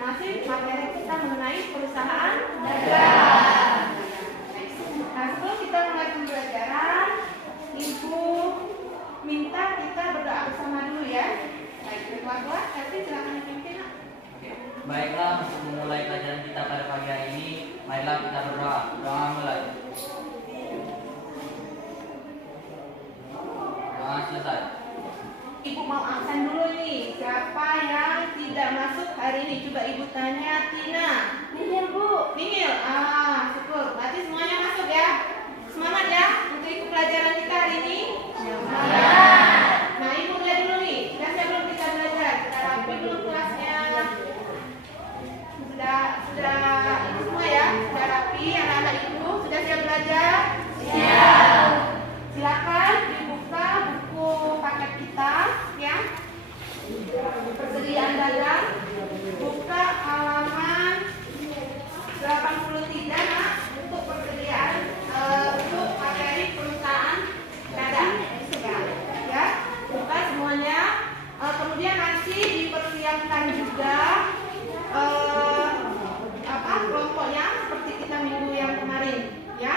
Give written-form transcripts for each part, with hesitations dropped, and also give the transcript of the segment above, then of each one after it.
masih materi kita mengenai perusahaan dagang. Nah, sebelum kita mulai pembelajaran, Ibu minta kita berdoa bersama dulu ya. Baik, keluar-keluar, tapi silakan dipimpin. Baiklah, untuk memulai pelajaran kita pada pagi hari ini, marilah kita berdoa. Doa mulai. Doa selesai. Ibu mau absen dulu nih. Siapa yang tidak masuk hari ini? Coba Ibu tanya Tina. Nihil Bu. Nihil. Syukur. Berarti semuanya masuk ya. Semangat ya untuk ikut pelajaran kita hari ini. Semangat. Nah, Ibu lihat dulu nih. Sudah siap belum kita belajar? Sudah rapi belum kelasnya? Sudah itu semua ya. Sudah rapi anak-anak Ibu. Sudah siap belajar? Siap. Silakan dibuka buku paket kita ya. Persediaan dagang. Buka halaman 83 Nak, untuk persediaan untuk materi perusahaan dagang. Ya, buka semuanya. Kemudian nanti dipersiapkan juga kelompoknya seperti kita minggu yang kemarin ya.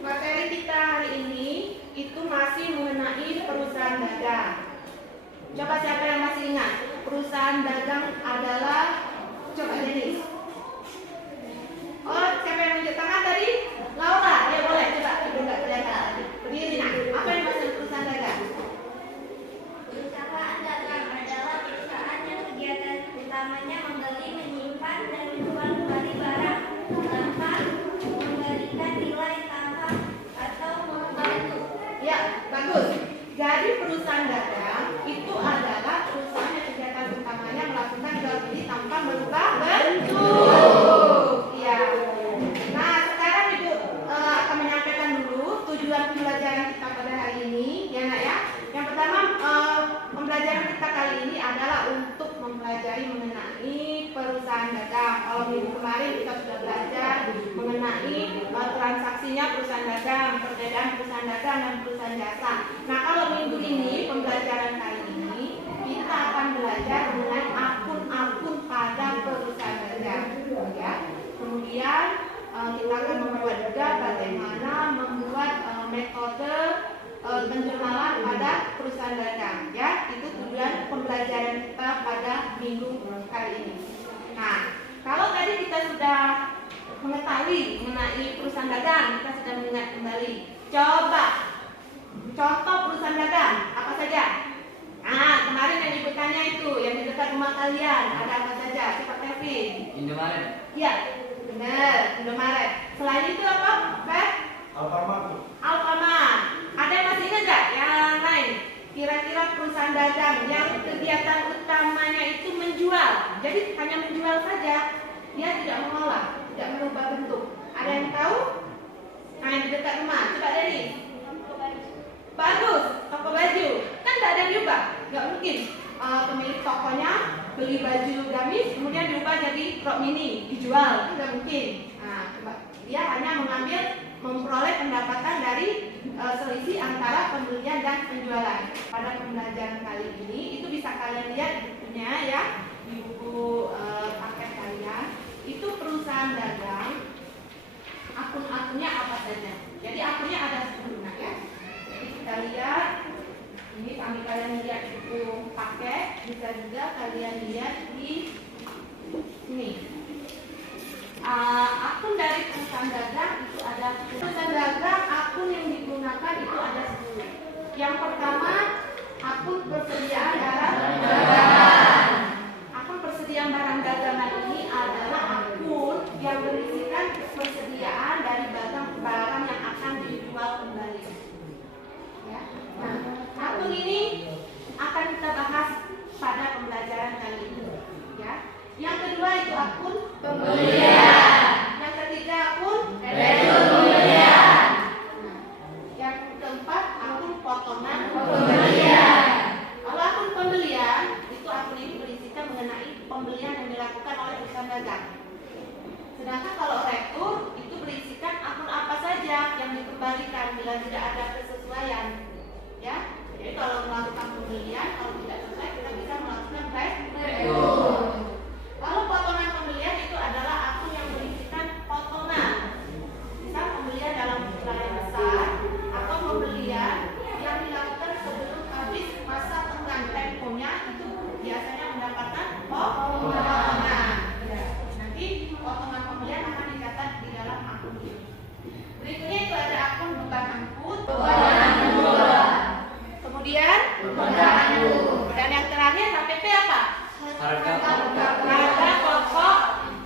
Materi kita hari ini itu masih mengenai perusahaan dagang. Coba siapa yang masih ingat? Perusahaan dagang adalah, coba Denis. Oh, siapa yang tunjuk tangan tadi? Laura, ya boleh. Coba, Ibu nggak kelihatan. Berdiri nak. Apa yang maksud perusahaan dagang? Perusahaan dagang adalah perusahaan yang kegiatan utamanya membeli, menyimpan, dan menjual kembali barang tanpa memberikan nilai tambah atau membantu. Ya, bagus. Jadi perusahaan dagang itu adalah perusahaan yang kegiatan utamanya melakukan jual beli tanpa merubah bentuk. Ya. Nah, sekarang Ibu akan menyampaikan dulu tujuan pembelajaran kita pada hari ini, ya Nak ya. Yang pertama, pembelajaran kita kali ini adalah untuk mempelajari mengenai perusahaan dagang. Kalau minggu kemarin kita sudah belajar mengenai transaksinya perusahaan dagang, perbedaan perusahaan dagang dan perusahaan jasa. Nah, kalau minggu ini pembelajaran kali ini kita akan belajar mengenai akun-akun pada perusahaan dagang, ya. Kemudian kita akan membuat juga bagaimana membuat metode penjualan pada perusahaan dagang, ya. Itu tujuan pembelajaran kita pada minggu kali ini. Nah, kalau tadi kita sudah mengetahui mengenai perusahaan dagang, kita sudah mengingat kembali. Coba contoh perusahaan dagang apa saja? Nah, kemarin yang Ibu tanya itu, yang di dekat rumah kalian ada apa saja? Cepat Kevin. Indomaret. Iya, benar, Indomaret. Selain itu apa, Pak? Alfamart. Ada yang masih ingat nggak yang lain? Kira-kira perusahaan dagang yang kegiatan utamanya itu menjual. Jadi hanya menjual saja, dia tidak mengolah, tidak merubah bentuk. Ada yang tahu? Nah, yang di dekat rumah, coba Denny. Bagus, toko baju. Kan tidak ada yang diubah, nggak mungkin. Pemilik tokonya beli baju gamis, kemudian diubah jadi crop mini, dijual, nggak mungkin. Nah, coba dia hanya memperoleh pendapatan dari selisih antara pembelian dan penjualan. Pada pembelajaran kali ini itu bisa kalian lihat di bukunya ya, di buku paket kalian. Itu perusahaan dagang, akun-akunnya apa saja. Jadi akunnya ada 10 ya. Jadi kita lihat ini, sambil kalian lihat di buku paket, bisa juga kalian lihat di sini. Akun dari perusahaan dagang itu ada perusahaan dagang, akun yang digunakan itu ada 10. Yang pertama, akun persediaan barang dagangan. Akun persediaan barang dagangan ini adalah akun yang berisikan persediaan dari barang yang akan dijual kembali. Ya. Nah, akun ini akan kita bahas pada pembelajaran kali ini. Ya. Yang kedua itu akun pembelian. Yang ketiga akun pembelian. Yang keempat akun potongan pembelian. Kalau akun pembelian itu akun ini berisikan mengenai pembelian yang dilakukan oleh perusahaan dagang. Sedangkan kalau retur itu berisikan akun apa saja yang dikembalikan bila tidak ada kesesuaian. Ya. Jadi kalau melakukan pembelian, kalau tidak Harga Harga pokok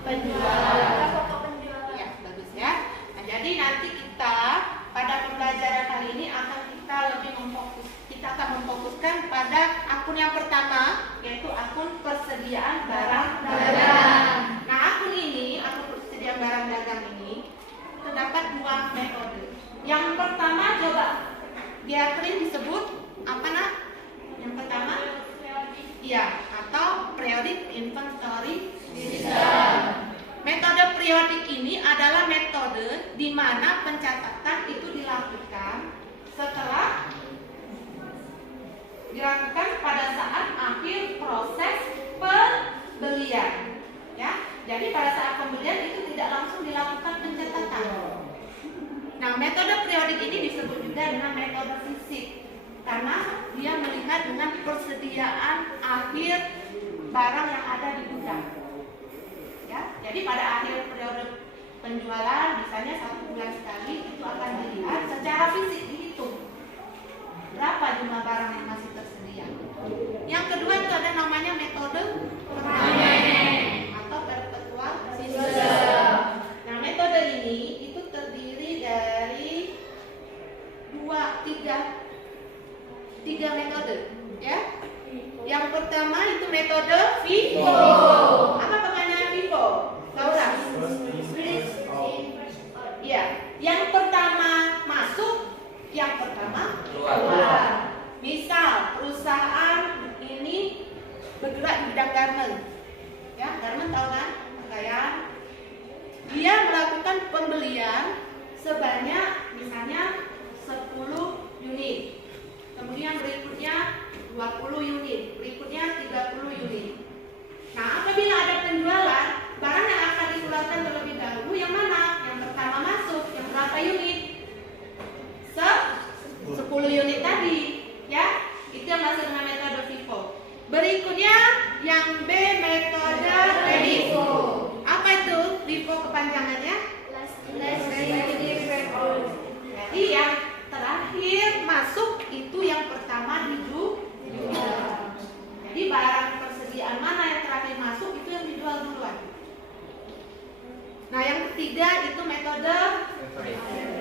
penjualan. Harga pokok penjualan. Ya, bagus ya. Nah, jadi nanti kita pada pembelajaran kali ini kita akan memfokuskan pada akun yang pertama, yaitu akun persediaan barang dagang. Nah, akun persediaan barang dagang ini terdapat dua metode. Yang pertama, coba Diatrin disebut apa nak? Yang pertama, iya, atau periodic inventory system. Metode periodik ini adalah metode di mana pencatatan itu dilakukan pada saat akhir proses pembelian. Ya, jadi pada saat pembelian itu tidak langsung dilakukan pencatatan. Nah, metode periodik ini disebut juga dengan metode fisik karena dia melihat dengan persediaan akhir barang yang ada di gudang. Ya, jadi pada akhir periode penjualan, misalnya 1 bulan sekali, itu akan dilihat secara fisik dihitung berapa jumlah barang yang masih tersedia. Yang kedua itu ada namanya metode permanen atau perpetual system. Nah, metode ini itu terdiri dari tiga metode, ya. Yang pertama itu metode FIFO. Apa pengertian FIFO? Laura? Iya. Yang pertama masuk, yang pertama keluar. Misal perusahaan ini bergerak di bidang garment. Ya, garment tahu kan? Pakaian. Dia melakukan pembelian sebanyak misalnya 10 unit. Kemudian berikutnya 20 unit, berikutnya 30 unit. Nah, apabila ada penjualan, barang yang akan dikeluarkan terlebih dahulu yang mana? Yang pertama masuk, yang berapa unit? 10 unit tadi, ya. Itu yang masuk dengan metode FIFO. Berikutnya yang B, metode LIFO. Apa itu LIFO kepanjangannya? Jadi yang terakhir masuk itu yang pertama dijual. Jadi barang persediaan mana yang terakhir masuk itu yang dijual duluan. Nah, yang ketiga itu metode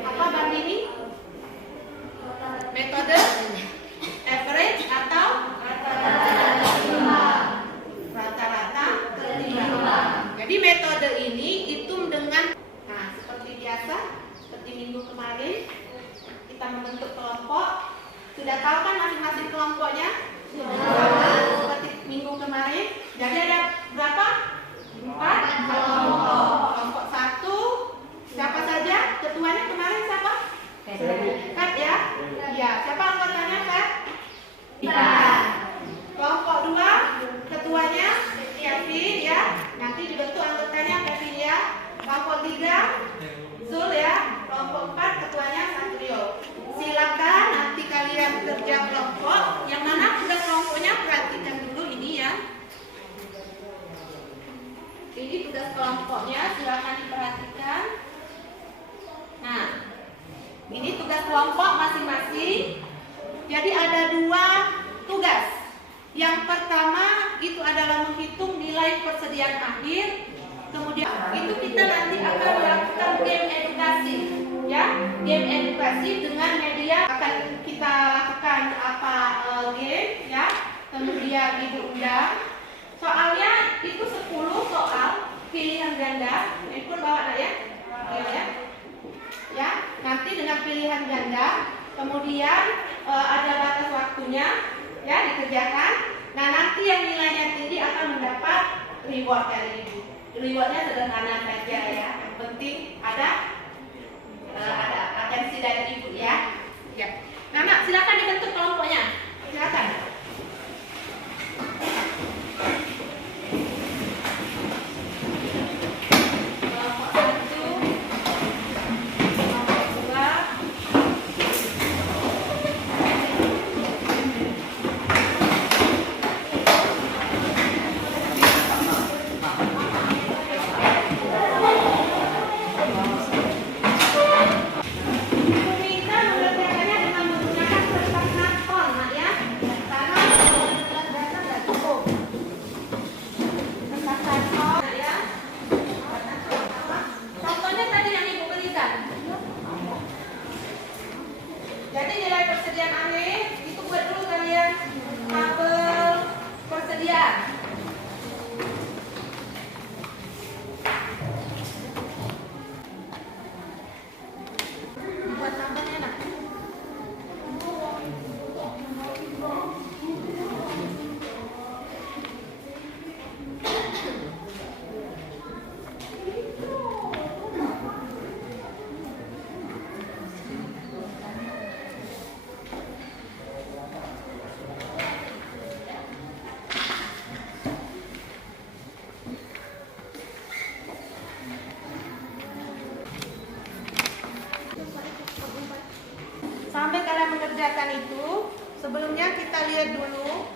apa Bang ini? Metode average atau rata-rata ketimbang. Jadi metode ini hitung dengan seperti biasa, seperti minggu kemarin kita membentuk kelompok. Sudah tahu kan masing-masing kelompoknya? Seperti minggu kemarin. Jadi ada berapa? 4 kelompok. Kelompok 1 siapa saja? Ketuanya kemarin siapa? Kat ya? Iya. Siapa anggotanya Kat? Kita. Kelompok 2 ketuanya Kevin ya. Nanti dibentuk anggotanya Kevin ya. Kelompok 3 Zul ya. Kelompok 4 ketuanya Satrio. Silakan nanti kalian kerja kelompok. Yang mana sudah kelompoknya perhatikan dulu ini ya. Ini tugas kelompoknya, silakan diperhatikan. Nah, ini tugas kelompok masing-masing. Jadi ada 2 tugas. Yang pertama itu adalah menghitung nilai persediaan akhir. Kemudian itu kita nanti akan melakukan game edukasi. Ya, game edukasi dengan media akan kita lakukan game ya, kemudian diundang. Soalnya itu 10 soal pilihan ganda. Handphone bawa ya? Ya, nanti dengan pilihan ganda, kemudian ada batas waktunya ya dikerjakan. Nah, nanti yang nilainya tinggi akan mendapat reward dari ibu. Rewardnya sederhana saja ya. Yang penting ada atensi dari ibu ya. Ya. Nah, silakan dibentuk kelompoknya. Silakan. Kelompok 1, kelompok 2. Minta mengerjakannya dengan menggunakan kertas karton, Mak ya.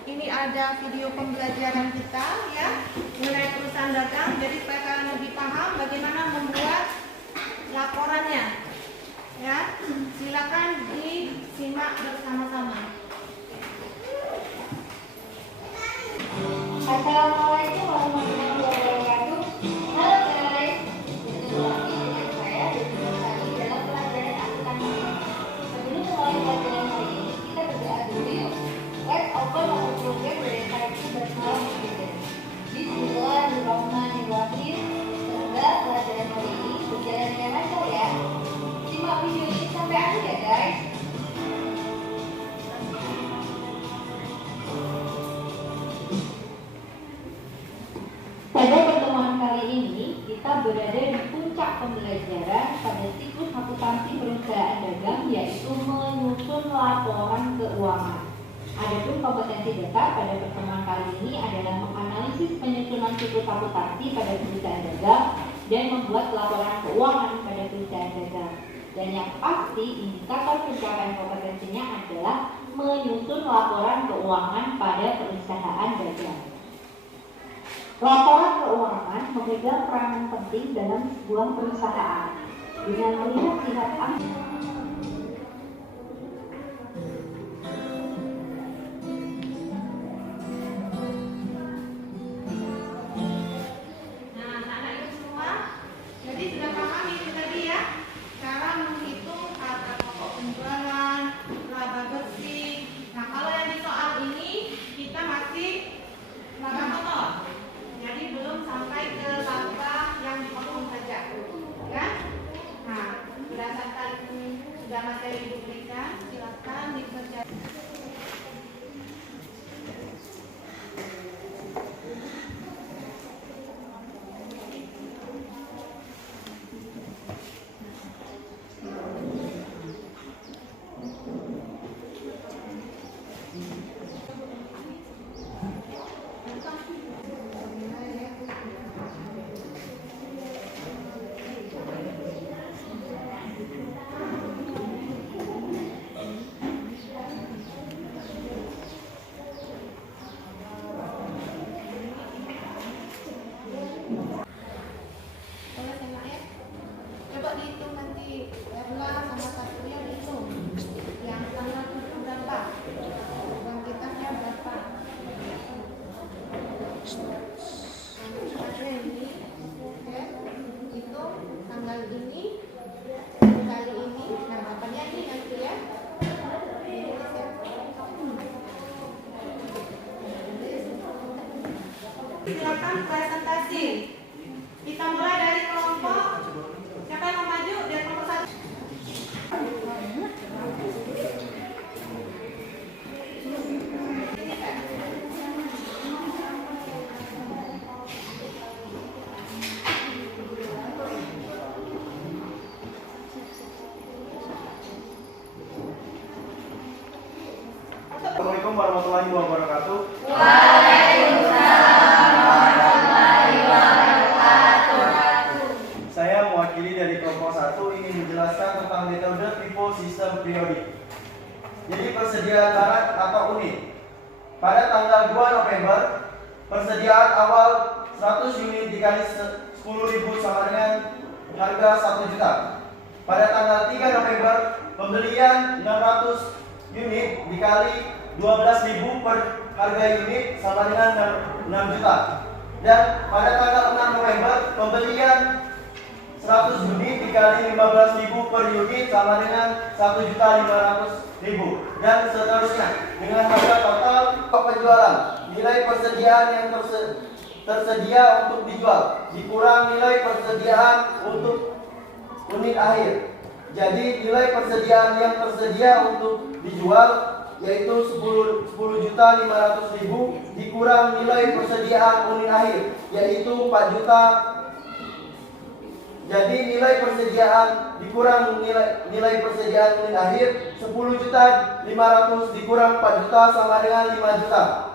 ini ada video pembelajaran kita ya mengenai perusahaan dagang. Jadi supaya kalian lebih paham bagaimana membuat laporannya. Ya, silakan disimak bersama-sama. Assalamualaikum warahmatullahi wabarakatuh. Halo guys, bertemu lagi dengan saya Desi Sari dalam pelajaran akuntansi. Sebelum mulai pelajaran hari ini, kita berdoa dulu yuk. Let's open our program dari tadi bersama kita. Bismillahirrahmanirrahim. Semoga pelajaran hari ini berjalan dengan lancar ya. Simak video ini sampai akhir ya guys. Pada pertemuan kali ini, kita berada di puncak pembelajaran pada siklus akuntansi perusahaan dagang, yaitu menyusun laporan keuangan. Adapun kompetensi dasar pada pertemuan kali ini adalah menganalisis penyusunan siklus akuntansi pada perusahaan dagang dan membuat laporan keuangan pada perusahaan dagang. Dan yang pasti, indikator pencapaian kompetensinya adalah menyusun laporan keuangan pada perusahaan dagang. Laporan keuangan memegang peranan penting dalam sebuah perusahaan. Dengan melihat sifat Nah, anak ibu semua, jadi sudah paham ini tadi ya, cara menghitung harga pokok penjualan, laba bersih. Nah, kalau yang di soal ini kita masih laba kotor. Jadi belum sampai ke laba yang dipotong saja, ya. Nah, berdasarkan sudah materi diberikan, silakan dikerjakan. Boleh tengok ya. Coba dihitung nanti Erla sama Satria dihitung. Yang tanggal 7 berapa? Uang kitabnya berapa? Ada ini, ya. Hitung tanggal ini kali ini. Nah, apanya ini nanti ya? Silakan presentasi. Kita mulai dari kelompok. Siapa yang mau maju? Dari kelompok 1. Assalamualaikum warahmatullahi wabarakatuh. Saya mewakili dari kelompok 1 ingin menjelaskan tentang metode FIFO sistem periodik. Jadi persediaan barang atau unit. Pada tanggal 2 November, persediaan awal 100 unit dikali 10.000 sama dengan harga 1 juta. Pada tanggal 3 November, pembelian 600 unit dikali 12.000 per harga unit sama dengan 6 juta. Dan pada tanggal 6 November, pembelian 100 unit dikali 15.000 per unit sama dengan 1.500.000 dan seterusnya dengan harga total penjualan. Nilai persediaan yang tersedia untuk dijual dikurang nilai persediaan untuk unit akhir. Jadi nilai persediaan yang tersedia untuk dijual yaitu 10.500.000 dikurang nilai persediaan unit akhir yaitu 4 juta. Jadi nilai persediaan dikurang nilai persediaan unit akhir 10.500.000 dikurang 4 juta sama dengan 5 juta.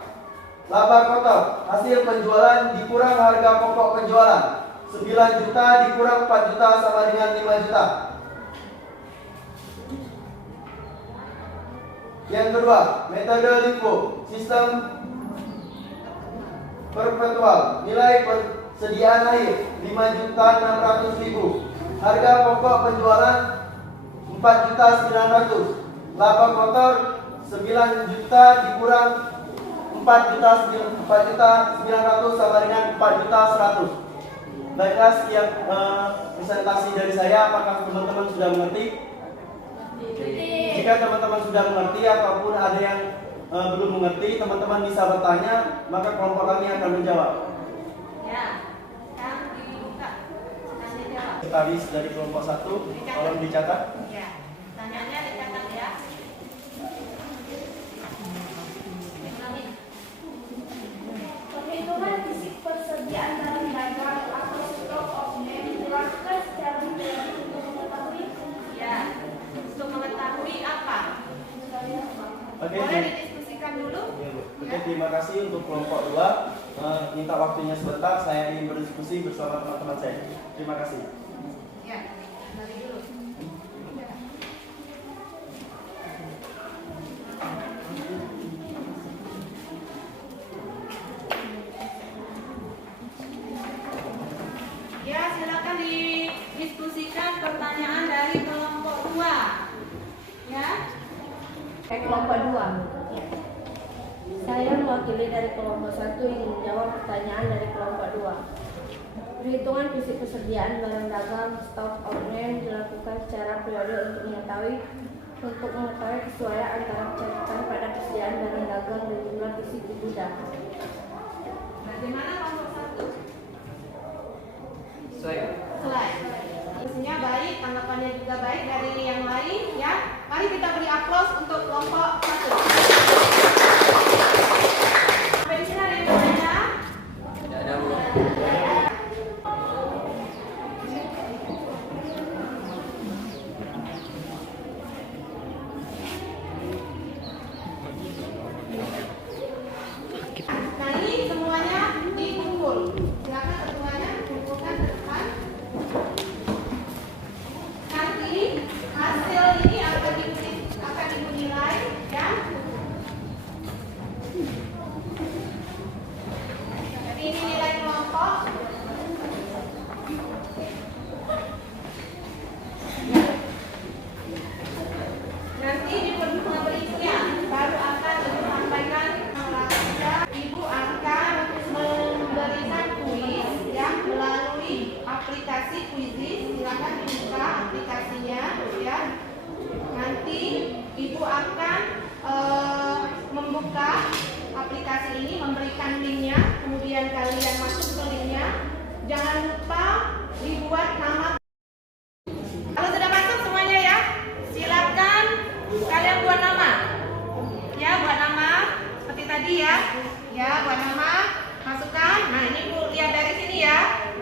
Laba kotor hasil penjualan dikurang harga pokok penjualan 9 juta dikurang 4 juta sama dengan 5 juta. Yang kedua, metode LIFO, sistem perpetual. Nilai persediaan air 5.600.000. Harga pokok penjualan 4.900.000. Laba kotor 9 juta dikurang 4.900.000 sama dengan 4.100.000. Baiklah, sekian presentasi dari saya. Apakah teman-teman sudah mengerti? Jika teman-teman sudah mengerti ataupun ada yang belum mengerti, teman-teman bisa bertanya, maka kelompok kami akan menjawab. Ya, sekarang dibuka. Tanya jawab. Tadi dari kelompok 1, tolong dicatat. Ya, pertanyaannya dicatat ya. Perhitungan fisik persediaan barang dagang atau stock of name dilakukan secara detail untuk mengetahui Ya, untuk mengetahui apa? Oke, Boleh didiskusikan dulu? Oke, terima kasih untuk kelompok 2. Minta waktunya sebentar, saya ingin berdiskusi bersama teman-teman saya. Terima kasih. Ya, dari dulu. Ya, silakan didiskusikan pertanyaan dari kelompok 2. Ya. Kelompok 2. Saya mewakili dari kelompok 1 ingin menjawab pertanyaan dari kelompok 2. Perhitungan fisik persediaan barang dagang stock of name dilakukan secara periode untuk mengetahui kesesuaian antara catatan pada persediaan barang dagang dan jumlah fisik di gudang. Bagaimana kelompok 1? Sesuai. Isinya baik, tanggapannya juga baik dari yang lain ya. Mari kita beri aplaus untuk kelompok 1. Sampai di sini ada yang bertanya? Tidak ada, Bu. Nah, ini semuanya dikumpul. Silakan ketuanya kumpulkan ke depan. Nanti hasil ini akan dinilai ya. Jadi ini nilai kelompok. Nanti di penelitiannya baru akan disampaikan Ibu akan memberikan kuis yang melalui aplikasi Quizizz. Silakan dibuka aplikasinya ya. Nanti Ibu akan membuka aplikasi ini, memberikan linknya, kemudian kalian masuk ke linknya. Jangan lupa dibuat nama. Kalau sudah masuk semuanya ya, silakan kalian buat nama. Ya, buat nama seperti tadi ya. Ya, buat nama, masukkan. Nah, ini Bu lihat dari sini ya.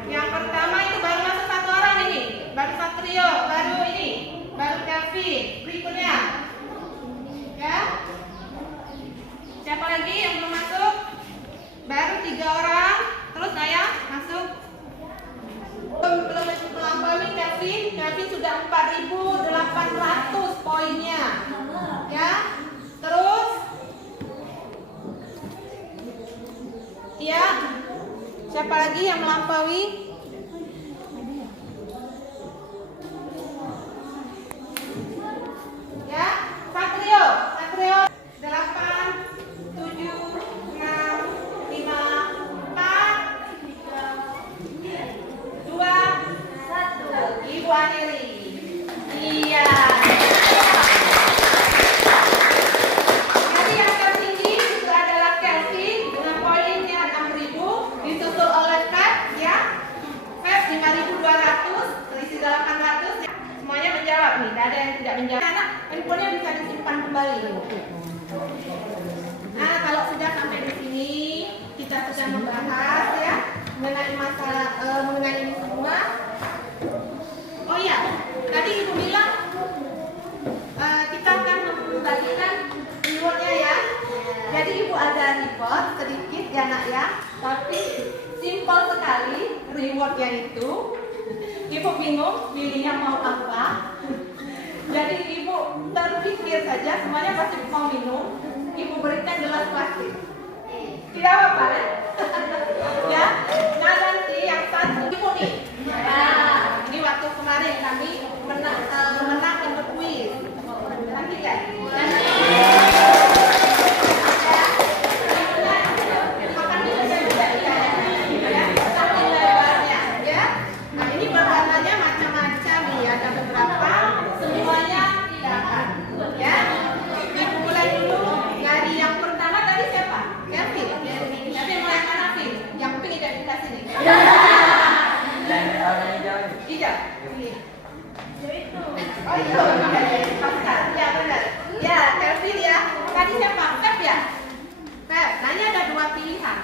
Yang pertama itu baru masuk 1 orang ini. Baru Satrio, baru ini. Baru Kevin. Berikutnya. Ya. Siapa lagi yang belum masuk? Baru 3 orang. Terus saya masuk. Belum melampaui Kevin. Kevin sudah 4.800 poinnya. Ya. Terus ya, siapa lagi yang melampaui? Ya, Satrio 8, 7, 6, 5, 4, 2, 1. Ibu akhiri. Iya. Jadi yang tertinggi itu adalah Kelvin dengan poinnya 6.000, disusul oleh Feb ya. Feb 5.200, terisi 800 ya. Semuanya menjawab nih, tidak ada yang tidak menjawab. Karena handphonenya bisa disimpan kembali. Nah, kalau sudah sampai di sini, kita sudah membahas ya mengenai masalah mengenai ini semua. Oh iya, tadi Ibu bilang kita akan membagikan rewardnya ya. Jadi Ibu ada reward sedikit ya nak ya, tapi simpel sekali rewardnya itu. Ibu bingung pilihnya mau apa. Jadi ibu terpikir saja semuanya pasti mau minum, ibu berikan gelas plastik. Tidak apa-apa kan? Ya. Nah nanti yang satu ibu nih. Nah, ini waktu kemarin kami menang untuk kuis. Nanti kan? Oh iya, Pascal, ya benar. Ya, Kelvin ya. Tadi siapa? Feb ya? Feb, nanya ada dua pilihan.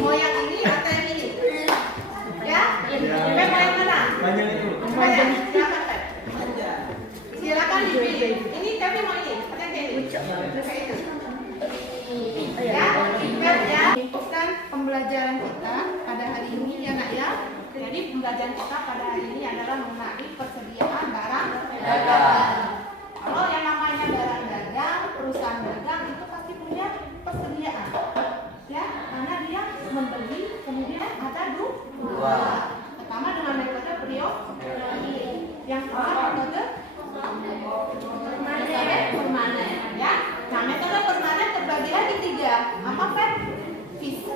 Mau yang ini atau yang ini? Ya? Feb mau yang mana? Banyak itu. Banyak. Silakan Feb. Silakan dipilih. Ini Kelvin mau ini atau yang ini? Kayak itu. Ya, Feb ya. Bukan pembelajaran kita pada hari ini ya nak ya. Jadi pembelajaran kita pada hari ini adalah mengenai persediaan barang dagang. Kalau yang namanya barang dagang, perusahaan dagang itu pasti punya persediaan, ya, karena dia membeli kemudian ada dua. Pertama dengan metode periode, yang kedua metode permanen, ya. Nah metode permanen terbagi lagi tiga. Apa Feb?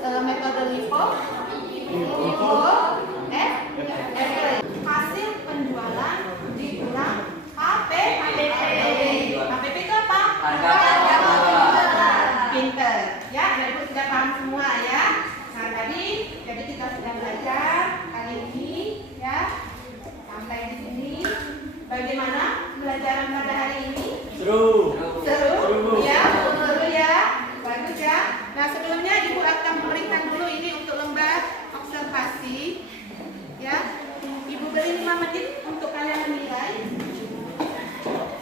Metode LIFO, hasil penjualan diulang HPP. HPP itu apa? Pinter. Ya, Ibu sudah paham semua ya. Nah tadi, jadi kita sudah belajar hari ini ya. Sampai di sini. Bagaimana pembelajaran pada hari ini? Seru. Seru? Ya, seru ya. Bagus ya. Nah sebelumnya Ibu akan memberikan dulu ini untuk lembar observasi. Ya, Ibu beri 5 menit untuk kalian menilai.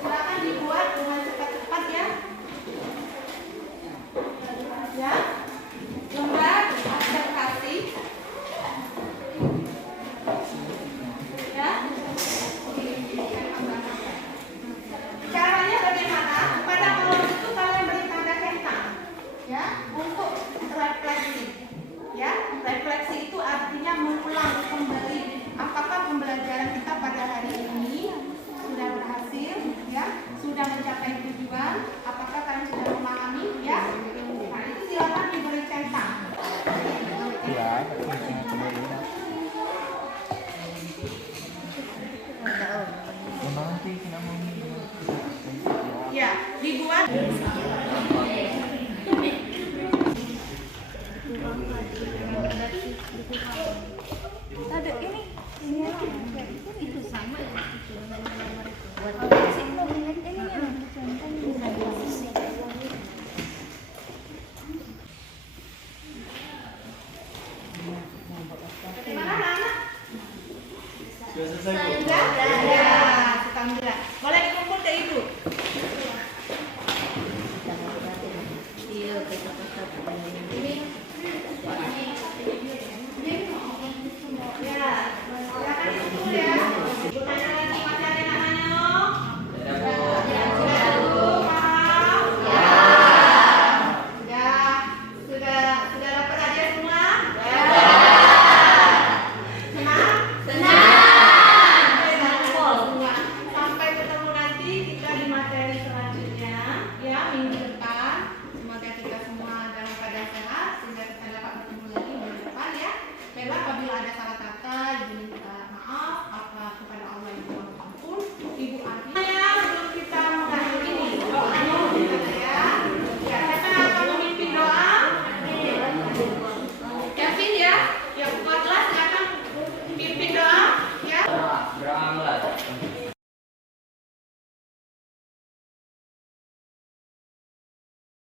Silakan dibuat dengan cepat-cepat ya. Ya, lembar observasi. Ya. Caranya bagaimana? Pada kolom itu kalian beri tanda centang. Ya, untuk refleksi. Ya, refleksi itu artinya mengulang kembali apakah pembelajaran kita pada hari ini sudah berhasil, ya, sudah mencapai tujuan, apakah kalian sudah memahami, ya. Nah itu silakan diberi centang. Ya, dibuat. Ada ini itu sama ya. Bagaimana anak-anak? Sudah selesai.